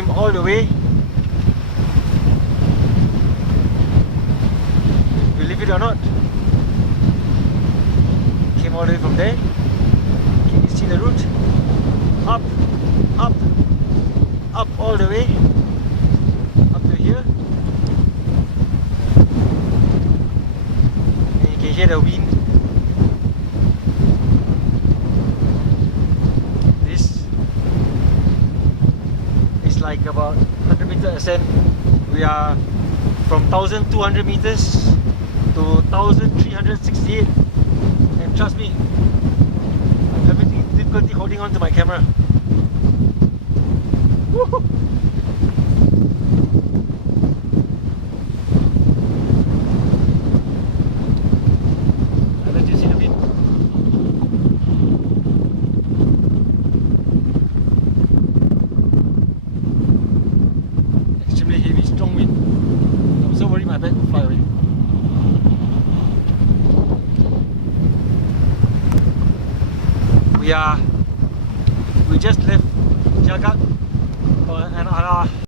came all the way. Believe it or not, came all the way from there. Can you see the route? Up, up, up all the way, up to here. And you can hear the wind. This is like about 100 meter ascent. We are from 1200 meters to 1368, and trust me, I'm having difficulty holding on to my camera. Woohoo! I'll let you see the wind. Extremely heavy, strong wind. I'm so worried my bag will fly away. We just left Jagat for an hour.